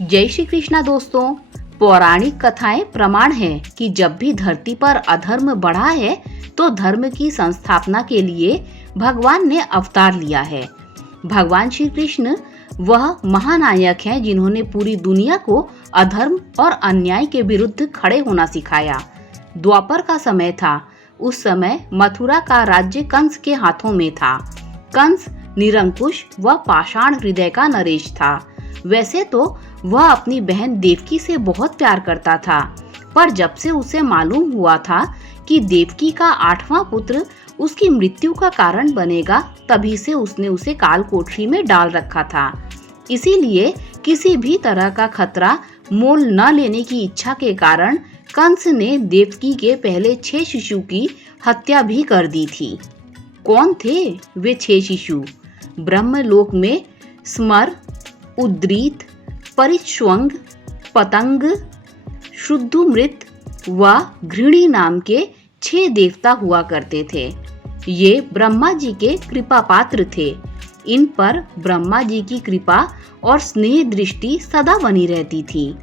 जय श्री कृष्णा दोस्तों। पौराणिक कथाएं प्रमाण है कि जब भी धरती पर अधर्म बढ़ा है तो धर्म की संस्थापना के लिए भगवान ने अवतार लिया है। भगवान श्री कृष्ण वह महानायक हैं जिन्होंने पूरी दुनिया को अधर्म और अन्याय के विरुद्ध खड़े होना सिखाया। द्वापर का समय था। उस समय मथुरा का राज्य कंस के हाथों में था। कंस निरंकुश व पाषाण हृदय का नरेश था। वैसे तो वह अपनी बहन देवकी से बहुत प्यार करता था, पर जब से उसे मालूम हुआ था कि देवकी का 8वां पुत्र उसकी मृत्यु का कारण बनेगा, तभी से उसने उसे काल कोठरी में डाल रखा था। इसीलिए किसी भी तरह का खतरा मोल न लेने की इच्छा के कारण कंस ने देवकी के पहले 6 शिशु की हत्या भी कर दी थी। कौन थे वे 6 शिशु? ब्रह्मलोक में स्मर, उद्रीत, परिश्वंग, पतंग, शुद्धमृत व घृणी नाम के 6 देवता हुआ करते थे। ये ब्रह्मा जी के कृपा पात्र थे। इन पर ब्रह्मा जी की कृपा और स्नेह दृष्टि सदा बनी रहती थी।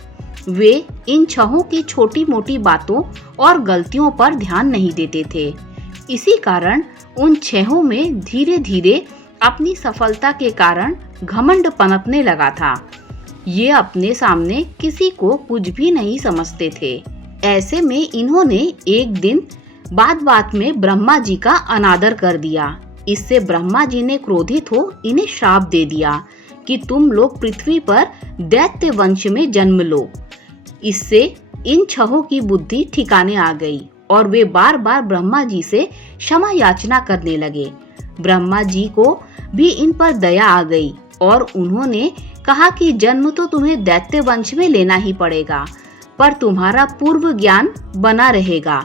वे इन 6 की छोटी मोटी बातों और गलतियों पर ध्यान नहीं देते थे। इसी कारण उन 6 में धीरे धीरे अपनी सफलता के कारण घमंड पनपने लगा था। ये अपने सामने किसी को कुछ भी नहीं समझते थे। ऐसे में इन्होंने एक दिन बात बात में ब्रह्मा जी का अनादर कर दिया। इससे ब्रह्मा जी ने क्रोधित हो इन्हें श्राप दे दिया कि तुम लोग पृथ्वी पर दैत्य वंश में जन्म लो। इससे इन 6 की बुद्धि ठिकाने आ गई और वे बार बार ब्रह्मा जी से क्षमा याचना करने लगे। ब्रह्मा जी को भी इन पर दया आ गई और उन्होंने कहा कि जन्म तो तुम्हें दैत्य वंश में लेना ही पड़ेगा, पर तुम्हारा पूर्व ज्ञान बना रहेगा।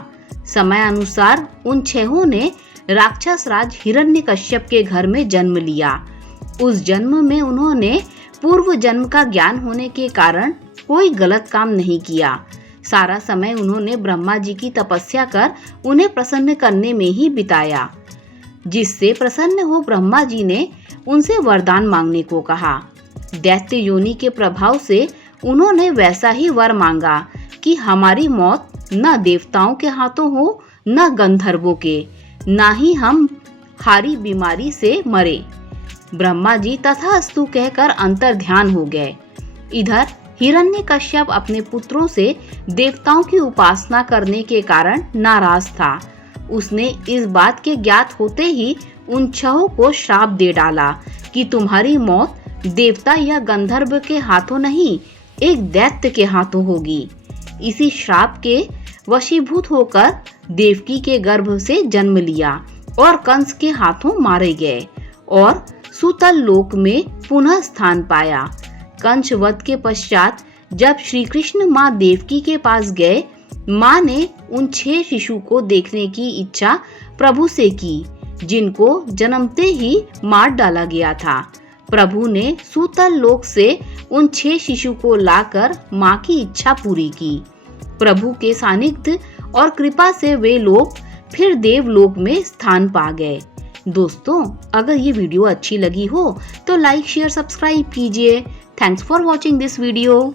समय अनुसार उन 6 ने राक्षस राज हिरण्यकश्यप के घर में जन्म लिया। उस जन्म में उन्होंने पूर्व जन्म का ज्ञान होने के कारण कोई गलत काम नहीं किया। सारा समय उन्होंने ब्रह्मा जी की तपस्या कर उन्हें प्रसन्न करने में ही बिताया। जिससे प्रसन्न हो ब्रह्मा जी ने उनसे वरदान मांगने को कहा। दैत्य योनि के प्रभाव से उन्होंने वैसा ही वर मांगा कि हमारी मौत न देवताओं के हाथों हो न गंधर्वों के, ना ही हम हारी बीमारी से मरे। ब्रह्मा जी तथास्तु कहकर अंतर ध्यान हो गए। इधर हिरण्यकश्यप अपने पुत्रों से देवताओं की उपासना करने के कारण नाराज था। उसने इस बात के ज्ञात होते ही उन 6 को श्राप दे डाला कि तुम्हारी मौत देवता या गंधर्व के हाथों नहीं, एक दैत्य के हाथों होगी। इसी श्राप के वशीभूत होकर देवकी के गर्भ से जन्म लिया और कंस के हाथों मारे गए और सुतल लोक में पुनः स्थान पाया। कंस वध के पश्चात जब श्री कृष्ण माँ देवकी के पास गए, माँ ने उन 6 शिशु को देखने की इच्छा प्रभु से की, जिनको जन्मते ही मार डाला गया था। प्रभु ने सूतल लोक से उन 6 शिशु को लाकर माँ की इच्छा पूरी की। प्रभु के सानिध्य और कृपा से वे लोग फिर देवलोक में स्थान पा गए। दोस्तों, अगर ये वीडियो अच्छी लगी हो तो लाइक, शेयर, सब्सक्राइब कीजिए। Thanks for watching this video.